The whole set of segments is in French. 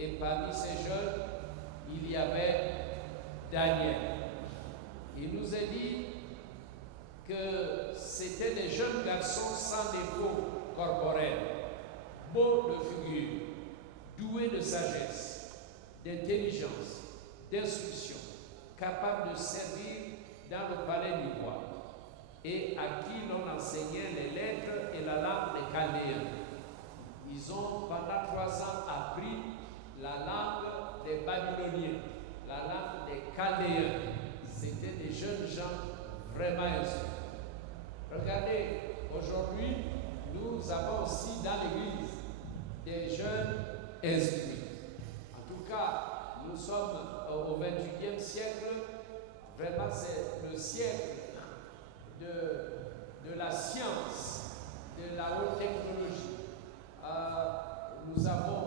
Et parmi ces jeunes, il y avait Daniel. Il nous a dit que c'était des jeunes garçons sans défaut corporel, beaux de figure, doués de sagesse, d'intelligence, d'instruction, capables de servir dans le palais du roi, et à qui l'on enseignait les lettres et la langue des Chaldéens. Ils ont pendant 3 ans appris la langue des Babyloniens, la langue des Chaldéens. C'était des jeunes gens vraiment instruits. Regardez, aujourd'hui, nous avons aussi dans l'Église des jeunes instruits. En tout cas, nous sommes au 28e siècle. Vraiment, c'est le siècle de la science, de la haute technologie. Nous avons,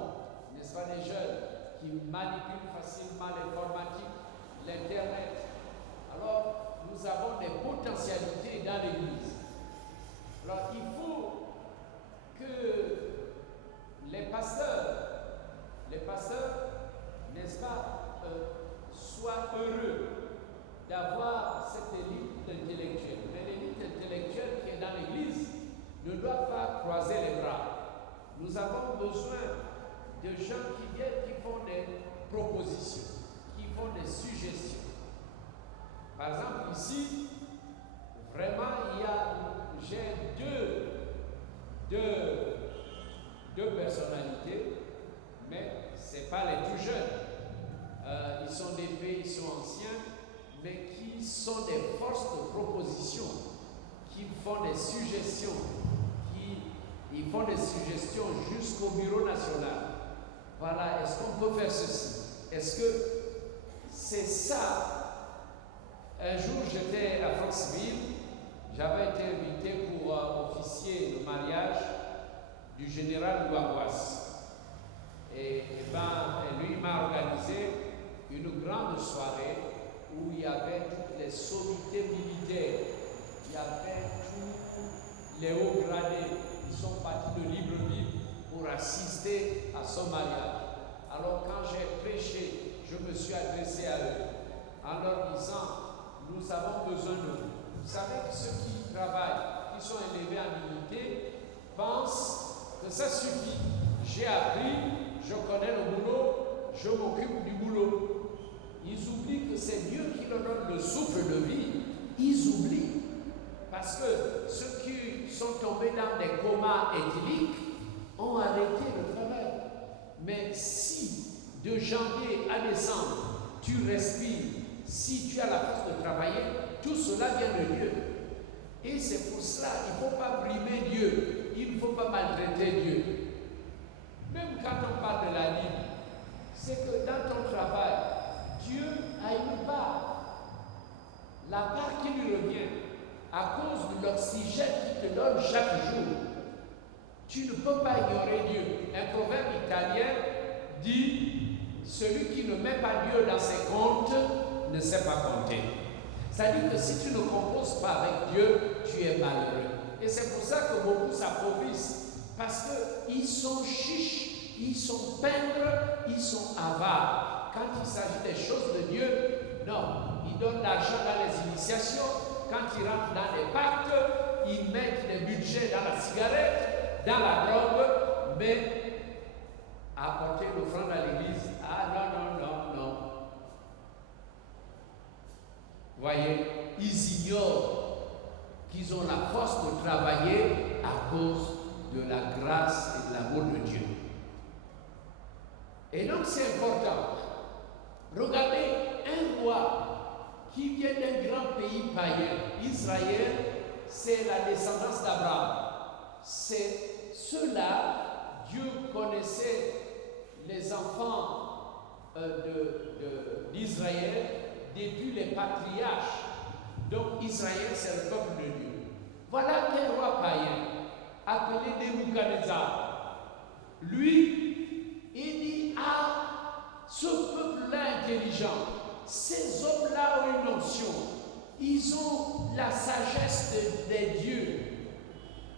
n'est-ce pas, des jeunes qui manipulent facilement l'informatique, l'Internet. Alors, nous avons des potentialités dans l'Église. Alors, il faut que les pasteurs, n'est-ce pas, soient heureux d'avoir cette élite intellectuelle. Mais l'élite intellectuelle qui est dans l'Église ne doit pas croiser les bras. Nous avons besoin de gens qui viennent, qui font des propositions, qui font des suggestions. Par exemple, ici, vraiment, j'ai deux personnalités, mais ce n'est pas les tout jeunes. Ils sont des pays, ils sont anciens, mais qui sont des forces de proposition, qui font des suggestions, ils font des suggestions jusqu'au bureau national. Voilà, est-ce qu'on peut faire ceci? Est-ce que c'est ça? Un jour, j'étais à Franceville, j'avais été invité pour officier le mariage du général Douabois. Et lui m'a organisé une grande soirée où il y avait toutes les sommités militaires, il y avait tous les hauts gradés. Ils sont partis de Libreville pour assister à son mariage. Alors quand j'ai prêché, je me suis adressé à eux en leur disant, nous avons besoin de vous. Vous savez que ceux qui travaillent, qui sont élevés en dignité, pensent que ça suffit. J'ai appris, je connais le boulot, je m'occupe du boulot. Ils oublient que c'est Dieu qui leur donne le souffle de vie. Ils oublient. Parce que ceux qui sont tombés dans des comas éthyliques ont arrêté le travail. Mais si de janvier à décembre, tu respires, si tu as la force de travailler, tout cela vient de Dieu. Et c'est pour cela qu'il ne faut pas brimer Dieu, il ne faut pas maltraiter Dieu. Même quand on parle de la Bible, c'est que dans ton travail, Dieu a une part. La part qui lui revient à cause de l'oxygène qu'il te donne chaque jour. Tu ne peux pas ignorer Dieu. Un proverbe italien dit « Celui qui ne met pas Dieu dans ses comptes ne sait pas compter ». C'est-à-dire que si tu ne composes pas avec Dieu, tu es malheureux. Et c'est pour ça que beaucoup s'appauvrissent. Parce qu'ils sont chiches, ils sont pingres, ils sont avares. Quand il s'agit des choses de Dieu, non. Ils donnent l'argent dans les initiations. Quand ils rentrent dans les pactes, ils mettent des budgets dans la cigarette, dans la drogue, mais apporter l'offrande à l'église, non. Voyez, ils ignorent qu'ils ont la force de travailler à cause de la grâce et de l'amour de Dieu. Et donc c'est important. Regardez un roi qui vient d'un grand pays païen. Israël, c'est la descendance d'Abraham. C'est ceux-là, Dieu connaissait les enfants d'Israël depuis les patriarches. Donc Israël, c'est le peuple de Dieu. Voilà qu'un roi païen, appelé Nebuchadnezzar, lui, il dit à ce peuple-là intelligent, ces hommes-là ont une onction, ils ont la sagesse des dieux.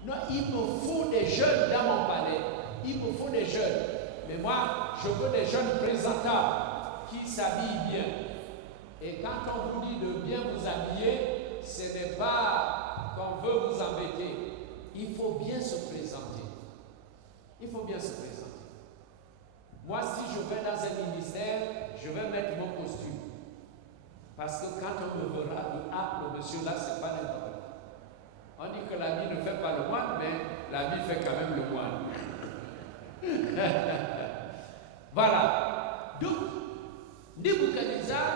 Non, il me faut des jeunes dans mon palais, il me faut des jeunes. Mais moi, je veux des jeunes présentables, qui s'habille bien. Et quand on vous dit de bien vous habiller, ce n'est pas qu'on veut vous embêter. Il faut bien se présenter. Il faut bien se présenter. Moi, si je vais dans un ministère, je vais mettre mon costume. Parce que quand on me verra, on dit, ah, le monsieur là, c'est pas n'importe quoi. On dit que l'habit ne fait pas le moine, mais l'habit fait quand même le moine. Voilà. Donc, Nebuchadnezzar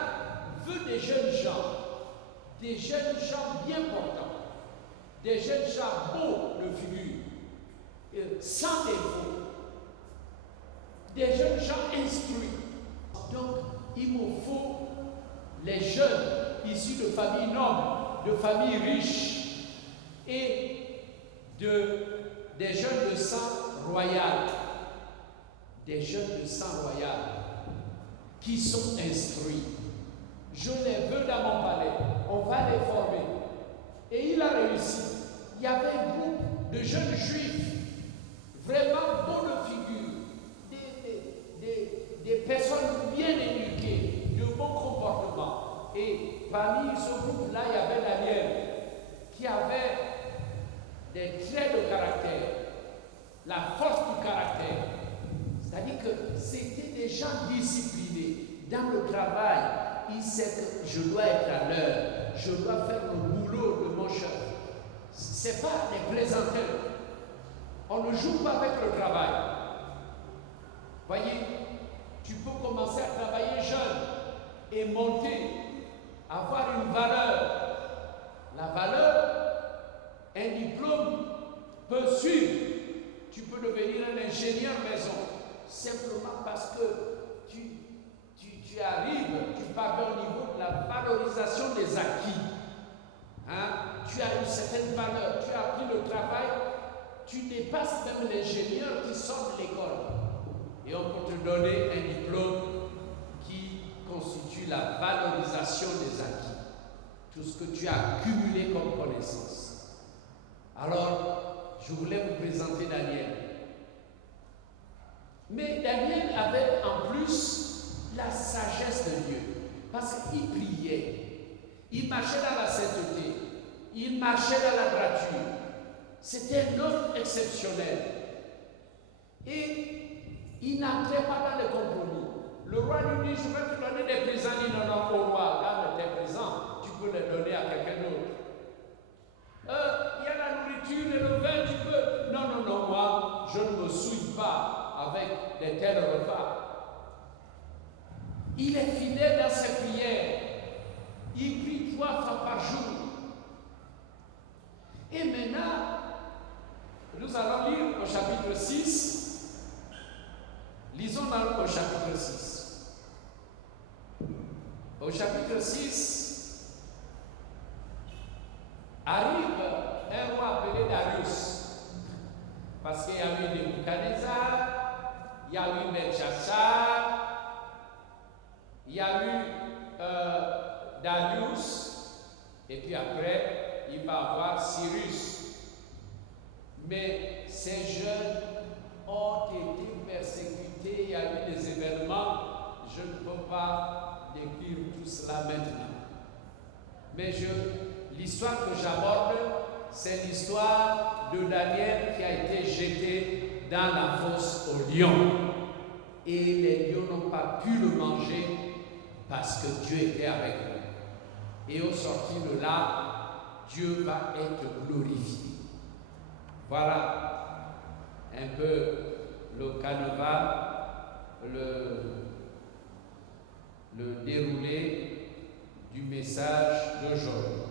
veut des jeunes gens bien portants, des jeunes gens beaux de figure, sans défaut, des jeunes gens instruits. Donc, il me faut les jeunes issus de familles nobles, de familles riches et des jeunes de sang royal. Des jeunes de sang royal qui sont instruits. Je les veux dans mon palais. On va les former. Et il a réussi. Il y avait un groupe de jeunes juifs vraiment beaux de figure, des personnes bien éduquées, de bon comportement. Et parmi ce groupe-là, il y avait Daniel qui avait des traits de caractère, la force du caractère. C'est-à-dire que c'était des gens disciplinés. Dans le travail, ils savent que je dois être à l'heure, je dois faire le boulot de mon chef. Ce n'est pas des plaisanteurs. On ne joue pas avec le travail. Voyez, tu peux commencer à travailler jeune et monter, avoir une valeur. La valeur, un diplôme peut suivre. Tu peux devenir un ingénieur maison. Simplement parce que tu arrives, tu parviens au niveau de la valorisation des acquis. Hein? Tu as une certaine valeur, tu as appris le travail, tu dépasses même l'ingénieur qui sort de l'école. Et on peut te donner un diplôme qui constitue la valorisation des acquis. Tout ce que tu as accumulé comme connaissance. Alors, je voulais vous présenter Daniel. Mais Daniel avait en plus la sagesse de Dieu, parce qu'il priait, il marchait dans la sainteté, il marchait dans la droiture. C'était un homme exceptionnel. Et il n'entrait pas dans les compromis. Le roi lui dit, je vais te donner des présents. Il dit, non, non, au roi, garde tes présents, tu peux les donner à quelqu'un d'autre. Il y a la nourriture et le vin, tu peux. Non, non, non, moi, je ne me souille pas avec de tels repas. Il est fidèle dans ses prières. Il prie 3 fois par jour. Et maintenant, nous allons lire au chapitre 6. Lisons dans au chapitre 6. Au chapitre 6, arrive un roi appelé Darius. Parce qu'il y a eu Nebuchadnezzar, il y a eu Belchassar, il y a eu Darius, et puis après, il va avoir Cyrus. Mais ces jeunes ont été persécutés, il y a eu des événements, je ne peux pas décrire tout cela maintenant. Mais l'histoire que j'aborde, c'est l'histoire de Daniel qui a été jeté dans la fosse aux lions. Et les lions n'ont pas pu le manger parce que Dieu était avec eux. Et au sortir de là, Dieu va être glorifié. Voilà un peu le canevas, le déroulé du message d'aujourd'hui.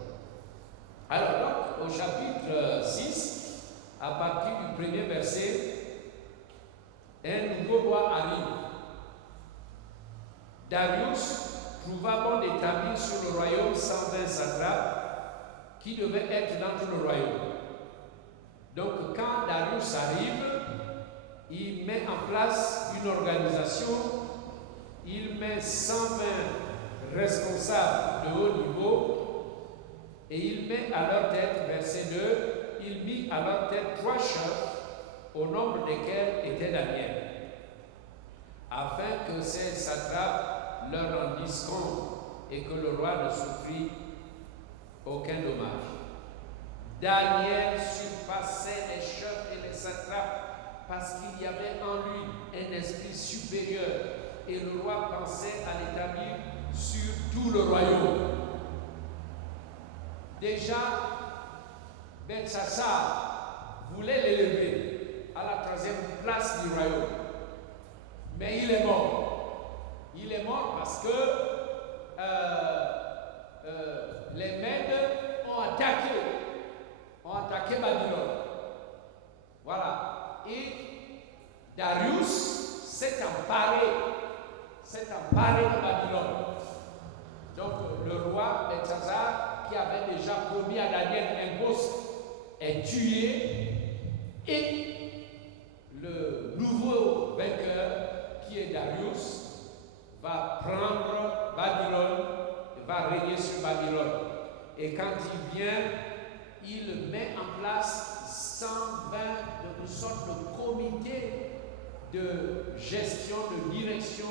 Alors donc, au chapitre 6, à partir du premier verset, un nouveau roi arrive. Darius trouva bon d'établir sur le royaume 120 satrapes qui devaient être dans tout le royaume. Donc quand Darius arrive, il met en place une organisation, il met 120 responsables de haut niveau et il met à leur tête, verset 2, il mit à leur tête 3 chefs au nombre desquels était Daniel, afin que ces satrapes leur puisse et que le roi ne souffrit aucun dommage. Daniel surpassait les chefs et les satrapes parce qu'il y avait en lui un esprit supérieur et le roi pensait à l'établir sur tout le royaume. Déjà, Belsassar voulait l'élever à la 3e place du royaume. Mais il est mort. Il est mort parce que les Mèdes ont attaqué Babylone. Voilà. Et Darius s'est emparé de Babylone. Donc le roi Belsassar, qui avait déjà promis à Daniel un poste, est tué et le nouveau vainqueur, qui est Darius, va prendre Babylone et va régner sur Babylone. Et quand il vient, il met en place 120 de sorte de comité de gestion, de direction.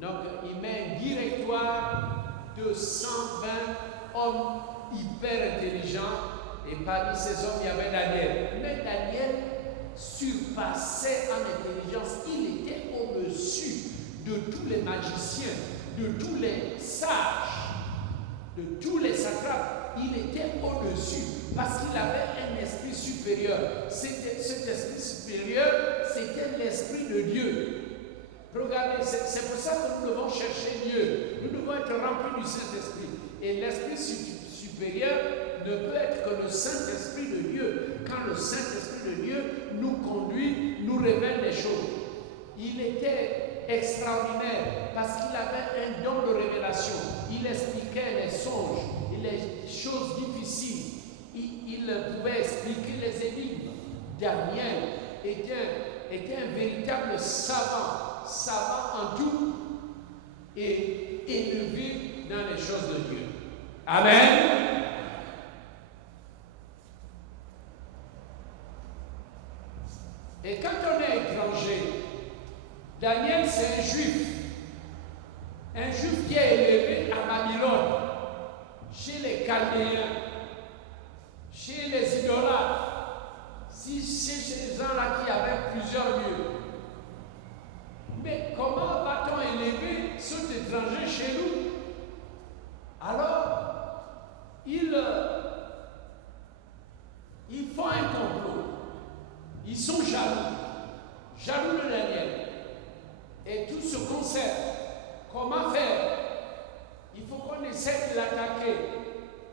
Donc il met un directoire de 120 hommes hyper intelligents, et parmi ces hommes il y avait Daniel. Mais Daniel surpassait en intelligence, il était au-dessus de tous les magiciens, de tous les sages, de tous les satrapes. Il était au-dessus parce qu'il avait un esprit supérieur. Cet esprit supérieur, c'était l'esprit de Dieu. Regardez, c'est pour ça que nous devons chercher Dieu. Nous devons être remplis du Saint-Esprit. Et l'esprit supérieur ne peut être que le Saint-Esprit de Dieu. Quand le Saint-Esprit de Dieu nous conduit, nous révèle les choses. Il était extraordinaire parce qu'il avait un don de révélation. Il expliquait les songes et les choses difficiles. Il pouvait expliquer les énigmes. Daniel était un véritable savant en tout et élevé dans les choses de Dieu. Amen. Et quand on est étranger, Daniel c'est un juif qui est élevé à Babylone, chez les Chaldéens, chez les idolâtres, chez ces gens-là qui avaient plusieurs lieux. Mais comment va-t-on élever cet étranger chez nous? Alors, ils font un complot. Ils sont jaloux de Daniel. Et tout se concert. Comment faire? Il faut qu'on essaie de l'attaquer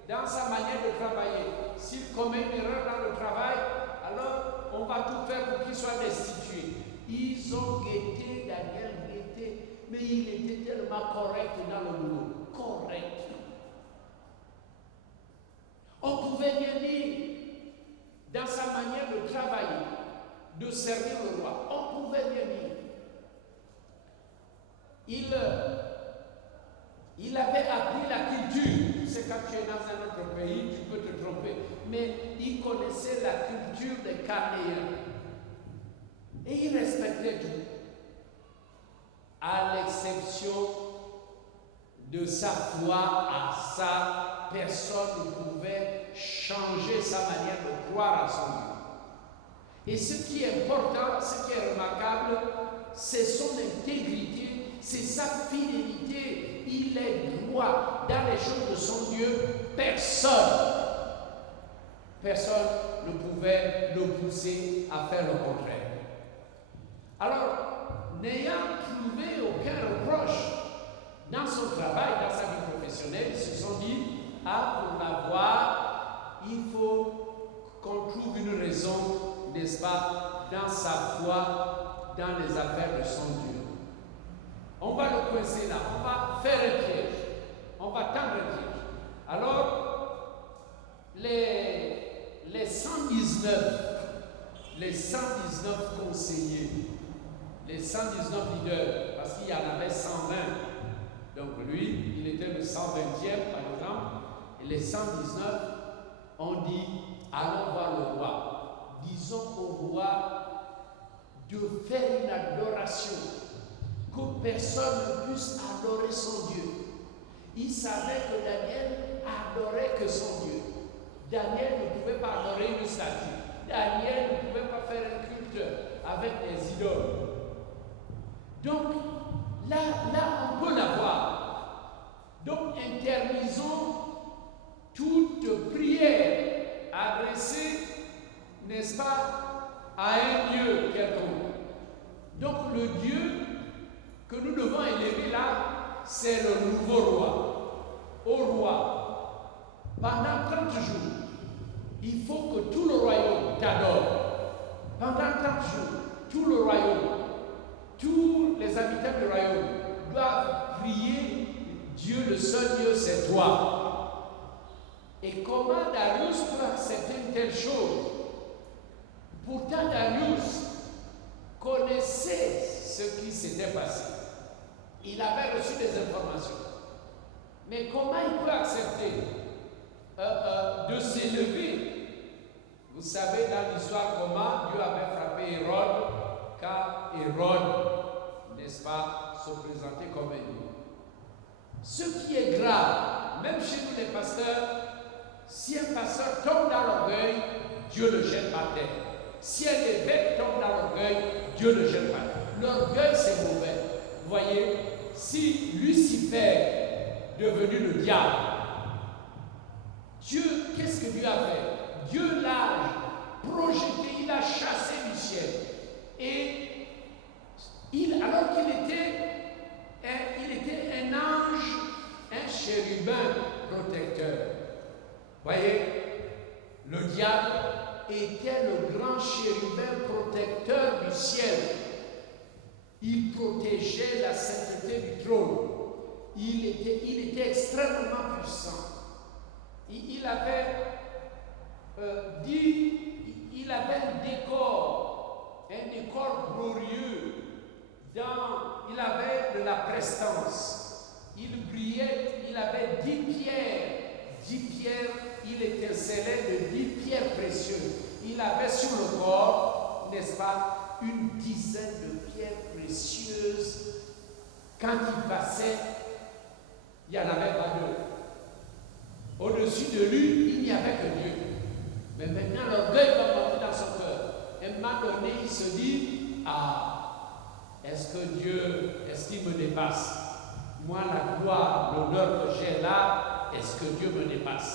dans sa manière de travailler. S'il commet une erreur dans le travail, alors on va tout faire pour qu'il soit destitué. Ils ont guetté Daniel, mais il était tellement correct dans le boulot. Correct. On pouvait bien dire, dans sa manière de travailler, de servir le roi, on pouvait bien dire. Il avait appris la culture. Tu sais, quand tu es dans un autre pays, tu peux te tromper. Mais il connaissait la culture des Chaldéens. Et il respectait tout. À l'exception de sa foi à ça, personne ne pouvait changer sa manière de croire à son Dieu. Et ce qui est important, ce qui est remarquable, c'est son intégrité, c'est sa fidélité. Il est droit dans les choses de son Dieu. Personne ne pouvait le pousser à faire le contraire. Alors, n'ayant trouvé aucun reproche dans son travail, dans sa vie professionnelle, ils se sont dit, pour l'avoir, il faut qu'on trouve une raison, n'est-ce pas, dans sa foi, dans les affaires de son Dieu. On va le coincer là, on va faire un piège, on va tendre un piège. Alors, les 119 conseillers, les 119 leaders, parce qu'il y en avait 120. Donc lui, il était le 120e par exemple, et les 119 ont dit, allons voir le roi. Disons au roi de faire une adoration, que personne ne puisse adorer son Dieu. Il savait que Daniel adorait que son Dieu. Daniel ne pouvait pas adorer une statue. Daniel ne pouvait pas faire un culte avec des idoles. Donc, là, on peut l'avoir. Donc, interlisons toute prière adressée, n'est-ce pas, à un Dieu quelconque. Donc, le Dieu que nous devons élever là, c'est le nouveau roi. Au roi, pendant 30 jours, il faut que tout le royaume t'adore. Pendant 30 jours, tout le royaume, tous les habitants du royaume doivent prier Dieu, le seul Dieu, c'est toi. Et comment Darius peut accepter une telle chose? Pourtant, Darius connaissait ce qui s'était passé. Il avait reçu des informations. Mais comment il peut accepter de s'élever? Vous savez dans l'histoire comment Dieu avait frappé Hérode, car Hérode, n'est-ce pas, se présentait comme un Dieu. Ce qui est grave, même chez nous les pasteurs, si un pasteur tombe dans l'orgueil, Dieu le jette par terre. Si un évêque tombe dans l'orgueil, Dieu le jette par terre. L'orgueil, c'est mauvais. Vous voyez, si Lucifer est devenu le diable, Dieu, qu'est-ce que Dieu a fait? Dieu l'a projeté, il l'a chassé du ciel. Et alors qu'il était un ange, un chérubin protecteur. Voyez, le diable était le grand chérubin protecteur du ciel. Il protégeait la sainteté du trône. Il était extrêmement puissant. Il avait un décor glorieux. Il avait de la prestance. Il brillait, il avait 10 pierres. 10 pierres, il étincelait de 10 pierres précieuses. Il avait sur le corps, n'est-ce pas, une dizaine de pierres précieuses. Quand il passait, il n'y en avait pas deux. Au-dessus de lui, il n'y avait que Dieu. Mais maintenant, l'orgueil va monter dans son cœur. Et à un moment donné, il se dit, est-ce que Dieu, est-ce qu'il me dépasse? Moi, la gloire, l'honneur que j'ai là, est-ce que Dieu me dépasse?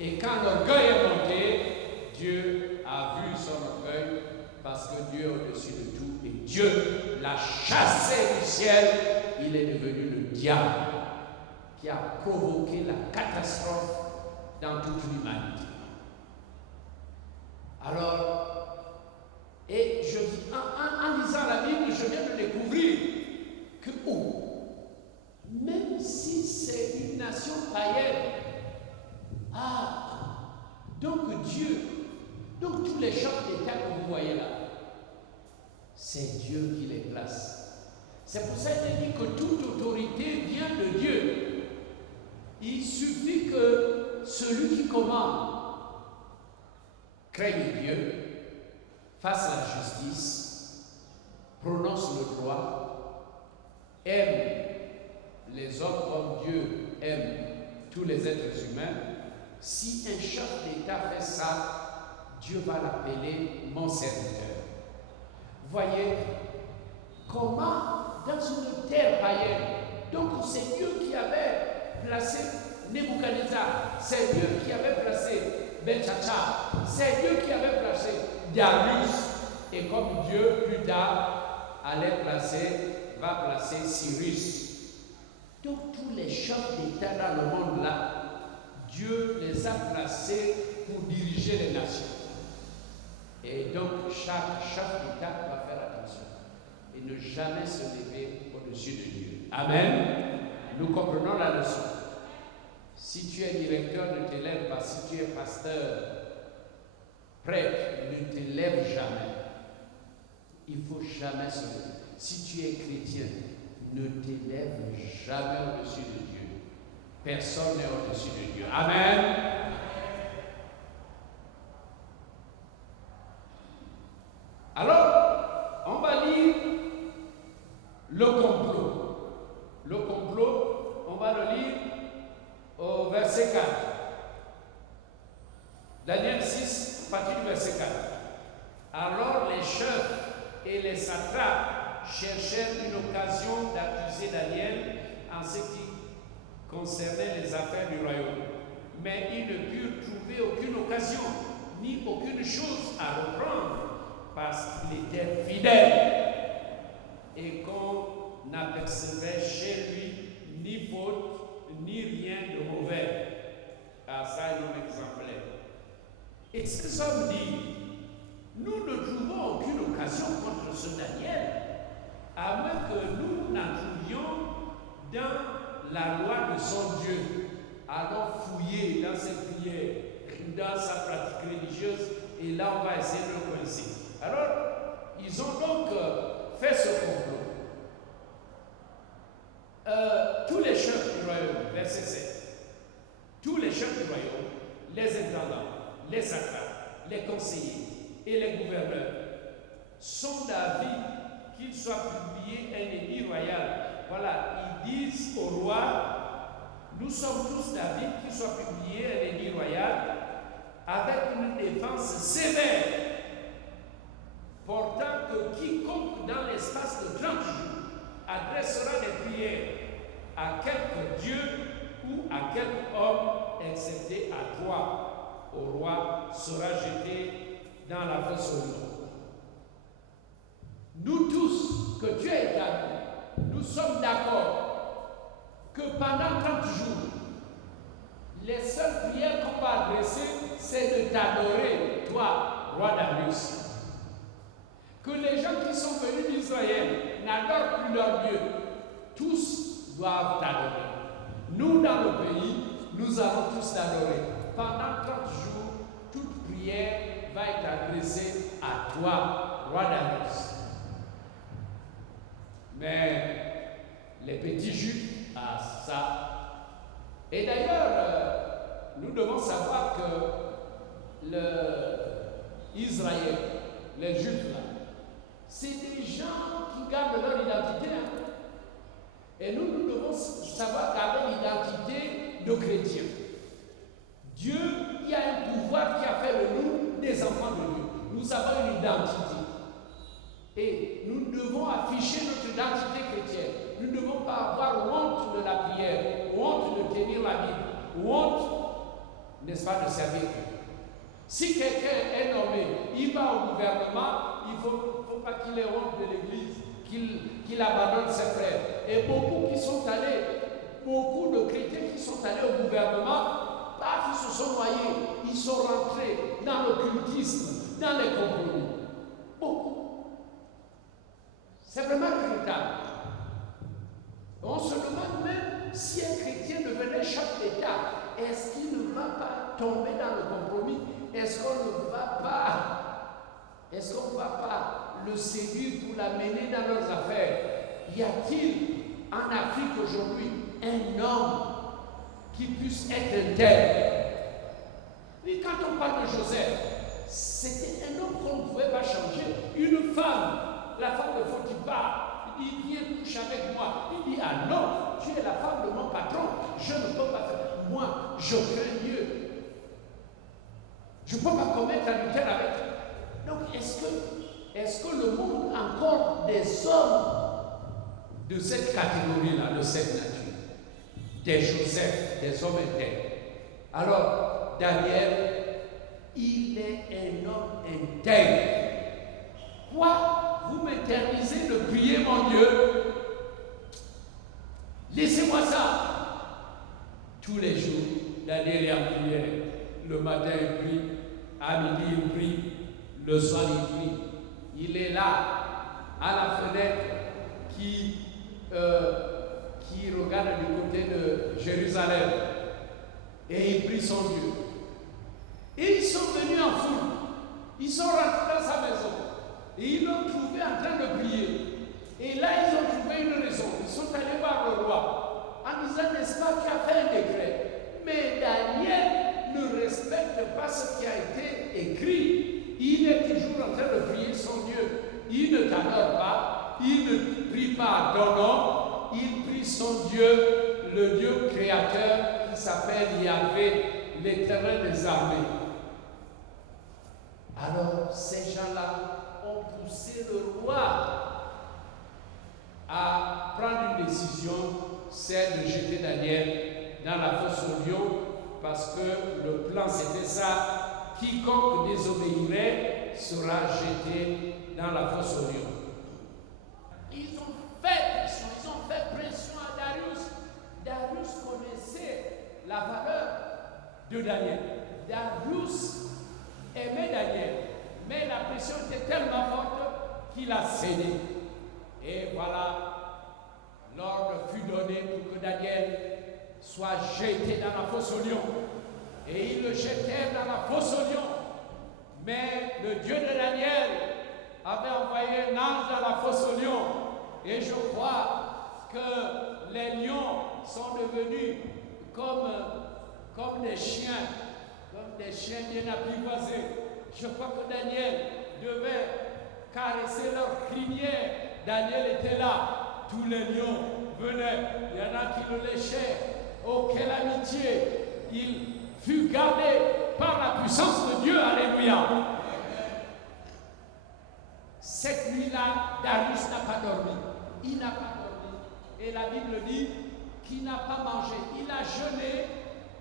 Et quand l'orgueil est monté, Dieu a vu son orgueil parce que Dieu est au-dessus de tout. Et Dieu l'a chassé du ciel. Il est devenu le diable qui a provoqué la catastrophe dans toute l'humanité. Alors, et en lisant la Bible, je viens de découvrir que même si c'est une nation païenne, donc Dieu, donc tous les chefs d'État que vous voyez là, c'est Dieu qui les place. C'est pour ça qu'il dit que toute autorité vient de Dieu. Il suffit que celui qui commande craigne Dieu, fasse la justice, prononce le droit, aime les hommes comme Dieu aime tous les êtres humains. Si un chef d'État fait ça, Dieu va l'appeler mon serviteur. Voyez comment dans une terre païenne, donc c'est Dieu qui avait placé Nebuchadnezzar, c'est Dieu qui avait placé Belshazzar, c'est Dieu qui avait placé Darius, et comme Dieu plus tard va placer Cyrus. Donc tous les chefs d'État dans le monde là, Dieu les a placés pour diriger les nations. Et donc chaque chef d'État doit faire attention et ne jamais se lever au-dessus de Dieu. Amen. Nous comprenons la leçon. Si tu es directeur, ne t'élève pas. Si tu es pasteur, prêtre, ne t'élève jamais. Il ne faut jamais se lever. Si tu es chrétien, ne t'élève jamais au-dessus de Dieu. Personne n'est au-dessus de Dieu. Amen. Alors, on va lire le complot. Le complot, on va le lire verset 4. Daniel 6, à partir du verset 4. Alors les chefs et les satrapes cherchèrent une occasion d'accuser Daniel en ce qui concernait les affaires du royaume. Mais ils ne purent trouver aucune occasion, ni aucune chose à reprendre, parce qu'il était fidèle et qu'on n'apercevait chez lui ni faute, ni rien de mauvais. Ah, ça est un exemplaire. Et ce que ça veut dire, nous ne trouvons aucune occasion contre ce Daniel, à moins que nous n'en trouvions dans la loi de son Dieu. Allons fouiller dans ses prières, dans sa pratique religieuse, et là on va essayer de le coincer. Alors, ils ont donc fait ce complot. Tous les chefs du royaume, verset 7, tous les chefs du royaume, les intendants, les satrapes, les conseillers et les gouverneurs sont d'avis qu'il soit publié un édit royal. Voilà, ils disent au roi, nous sommes tous d'avis qu'il soit publié un édit royal avec une défense sévère, portant que quiconque dans l'espace de 30 jours adressera des prières à quelque Dieu ou à quelque homme, excepté à toi, au roi, sera jeté dans la fosse au lion. Nous tous, que Dieu est établi, nous sommes d'accord que pendant 30 jours, les seules prières qu'on va adresser, c'est de t'adorer, toi, roi Darius. Que les gens qui sont venus d'Israël n'adorent plus leur Dieu. Tous doivent t'adorer. Nous, dans le pays, nous allons tous t'adorer. Pendant 30 jours, toute prière va être adressée à toi, roi Darius. Mais les petits juifs, ah ça. Et d'ailleurs, nous devons savoir que Israël, les juifs là, c'est des gens qui gardent leur identité. Hein. Et nous devons savoir garder l'identité de chrétiens. Dieu, il y a un pouvoir qui a fait de nous des enfants de Dieu. Nous avons une identité. Et nous devons afficher notre identité chrétienne. Nous ne devons pas avoir honte de la prière, honte de tenir la Bible, honte, n'est-ce pas, de servir Dieu. Si quelqu'un est nommé, il va au gouvernement, il ne faut pas qu'il ait honte de l'Église, qu'il abandonne ses frères. Et beaucoup de chrétiens qui sont allés au gouvernement, paf, ils se sont noyés, ils sont rentrés dans l'occultisme, dans les compromis. Beaucoup. C'est vraiment regrettable. On se demande même si un chrétien devenait chef d'État, est-ce qu'il ne va pas tomber dans le compromis? Est-ce qu'on ne va pas le séduire pour l'amener dans leurs affaires? Y a-t-il en Afrique aujourd'hui un homme qui puisse être un tel? Oui, quand on parle de Joseph, c'était un homme qu'on ne pouvait pas changer. Une femme, la femme de Potiphar, il dit, viens coucher avec moi. Il dit, ah non, tu es la femme de mon patron, je ne peux pas faire. Moi, je crains Dieu. Je ne peux pas commettre adultère avec. Donc, est-ce que le monde a encore des hommes de cette catégorie-là, de cette nature? Des Joseph, des hommes intègres. Alors, Daniel, il est un homme intègre. Quoi? Vous m'interdisez de prier mon Dieu? Laissez-moi ça. Tous les jours, Daniel est en prière. Le matin, il prie. À midi, il prie. Le soir, il prie. Il est là, à la fenêtre, qui regarde du côté de Jérusalem. Et il prie son Dieu. Et ils sont venus en foule. Ils sont rentrés dans sa maison. Et ils l'ont trouvé en train de prier. Et là, ils ont trouvé une raison. Ils sont allés voir le roi en disant, n'est-ce pas, qui a fait un décret? Mais Daniel ne respecte pas ce qui a été écrit. Il est toujours en train de prier son Dieu. Il ne t'adore pas. Il ne prie pas à ton nom. Il prie son Dieu, le Dieu créateur qui s'appelle Yahvé, l'Éternel des armées. Alors ces gens-là ont poussé le roi à prendre une décision, celle de jeter Daniel dans la fosse au lion, parce que le plan c'était ça, quiconque désobéirait sera jeté dans la fosse au lion. Ils ont fait pression à Darius. Darius connaissait la valeur de Daniel. Darius aimait Daniel, mais la pression était tellement forte qu'il a cédé. Et voilà, l'ordre fut donné pour que Daniel soit jeté dans la fosse au lion. Et ils le jetèrent dans la fosse au lion. Mais le Dieu de Daniel avait envoyé un ange dans la fosse au lion. Et je crois que les lions sont devenus comme des chiens bien apprivoisés. Je crois que Daniel devait caresser leur crinière. Daniel était là. Tous les lions venaient. Il y en a qui le léchaient. Oh, quelle amitié! Il fut gardé par la puissance de Dieu. Alléluia. Cette nuit-là, Darius n'a pas dormi. Il n'a pas dormi. Et la Bible dit qu'il n'a pas mangé. Il a jeûné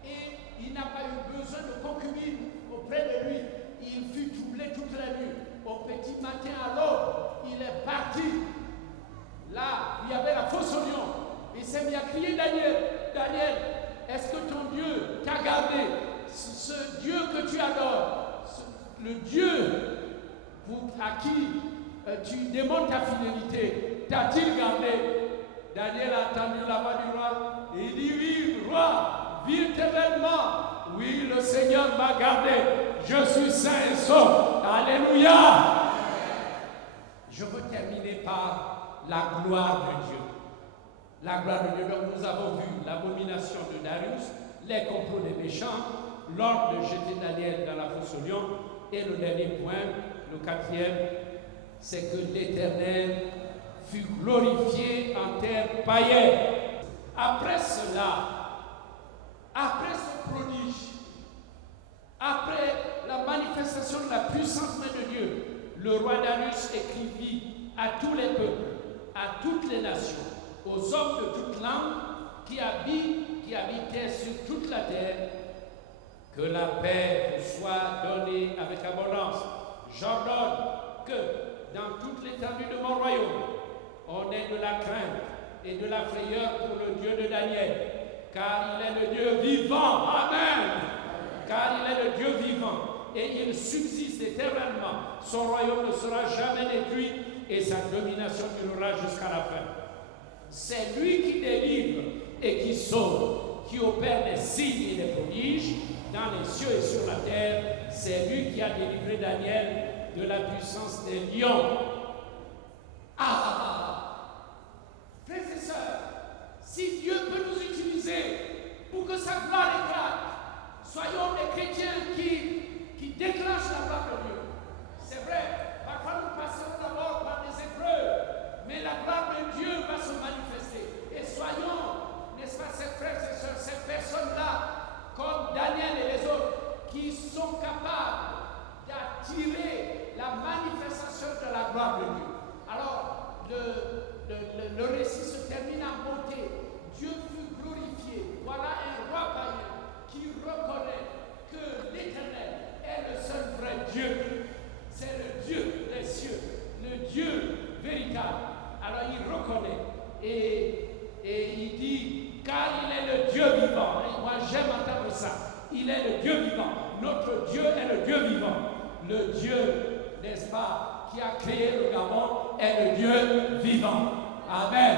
et il n'a pas eu besoin de concubine auprès de lui. Il fut troublé toute la nuit. Au petit matin à l'aube, il est parti. Là, il y avait la fosse au lion. Il s'est mis à crier, Daniel, Daniel, est-ce que ton Dieu t'a gardé? Ce Dieu que tu adores, le Dieu à qui tu demandes ta fidélité, t'a-t-il gardé? Daniel a entendu la voix du roi et il dit, oui, roi, vis éternellement. Oui, le Seigneur m'a gardé. Je suis saint et sauf. Alléluia. Je veux terminer par la gloire de Dieu. La gloire de Dieu. Donc nous avons vu l'abomination de Darius, les complots des méchants, l'ordre de jeter Daniel dans la fosse au lion. Et le dernier point, le quatrième, c'est que l'Éternel fut glorifié en terre païenne. Après cela, après ce prodige, après la manifestation de la puissance même de Dieu, le roi Darius écrivit à tous les peuples, à toutes les nations, aux hommes de toute langue qui habitaient sur toute la terre, que la paix soit donnée avec abondance. J'ordonne que dans toute l'étendue de mon royaume, on ait de la crainte et de la frayeur pour le Dieu de Daniel, car il est le Dieu vivant. Amen. Car il est le Dieu vivant et il subsiste éternellement. Son royaume ne sera jamais détruit et sa domination durera jusqu'à la fin. C'est lui qui délivre et qui sauve, qui opère des signes et des prodiges dans les cieux et sur la terre. C'est lui qui a délivré Daniel de la puissance des lions. Frères et sœurs, si Dieu peut nous utiliser pour que sa gloire éclate, soyons des chrétiens qui déclenchent la gloire de Dieu. C'est vrai, parfois nous passons d'abord par des épreuves, mais la gloire de Dieu va se manifester. Et soyons, n'est-ce pas, ces frères et sœurs, ces personnes-là, comme Daniel et les autres, qui sont capables d'attirer la manifestation de la gloire de Dieu. Alors, le récit se termine en beauté. Dieu fut glorifié. Voilà un roi païen qui reconnaît que l'Éternel est le seul vrai Dieu. C'est le Dieu des cieux, le Dieu véritable. Alors il reconnaît et il dit, car il est le Dieu vivant. Et moi j'aime entendre ça. Il est le Dieu vivant. Notre Dieu est le Dieu vivant. Le Dieu, n'est-ce pas, qui a créé le Gabon est le Dieu vivant. Amen.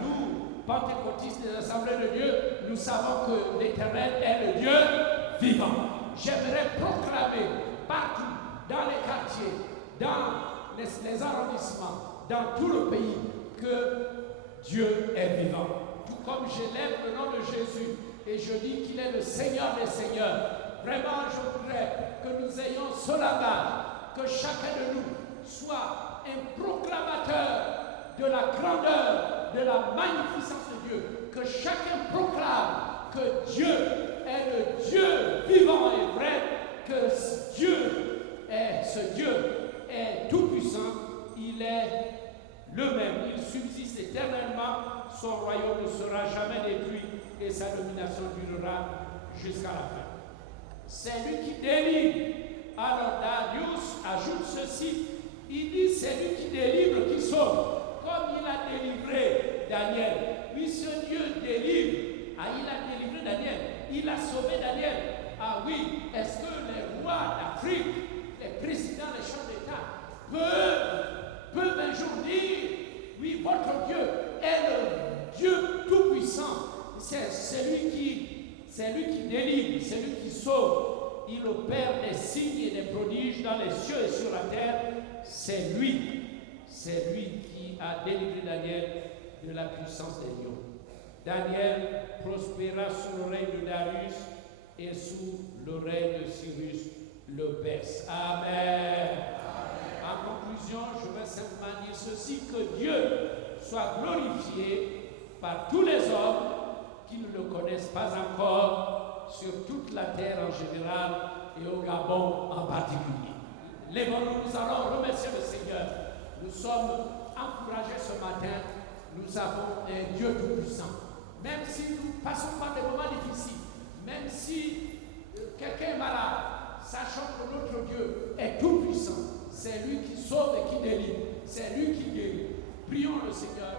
Nous, pentecôtistes des assemblées de Dieu, nous savons que l'Éternel est le Dieu vivant. J'aimerais proclamer partout, dans les quartiers, dans les arrondissements, dans tout le pays, que Dieu est vivant. Tout comme j'élève le nom de Jésus et je dis qu'il est le Seigneur des Seigneurs. Vraiment, je voudrais que nous ayons cela bas, que chacun de nous soit un proclamateur de la grandeur, de la magnificence de Dieu, que chacun sera jamais détruit et sa domination durera jusqu'à la fin. C'est lui qui délivre. Alors Darius ajoute ceci, il dit c'est lui qui délivre, qui sauve, comme il a délivré Daniel. Oui, ce Dieu délivre. Ah, il a délivré Daniel, il a sauvé Daniel. Ah oui, est-ce que les rois d'Afrique, les présidents, les chefs d'État peuvent un jour dire, oui, votre Dieu est le Dieu tout-puissant. C'est lui qui délivre, c'est lui qui sauve. Il opère des signes et des prodiges dans les cieux et sur la terre. C'est lui qui a délivré Daniel de la puissance des lions. Daniel prospéra sous le règne de Darius et sous le règne de Cyrus le Perse. Amen. En conclusion, je vais simplement dire ceci, que Dieu soit glorifié par tous les hommes qui ne le connaissent pas encore sur toute la terre en général et au Gabon en particulier. Lèvons-nous, nous allons remercier le Seigneur. Nous sommes encouragés ce matin. Nous avons un Dieu tout-puissant. Même si nous passons par des moments difficiles, même si quelqu'un est malade, sachant que notre Dieu est tout-puissant. C'est lui qui sauve et qui délivre. C'est lui qui guérit. Prions le Seigneur.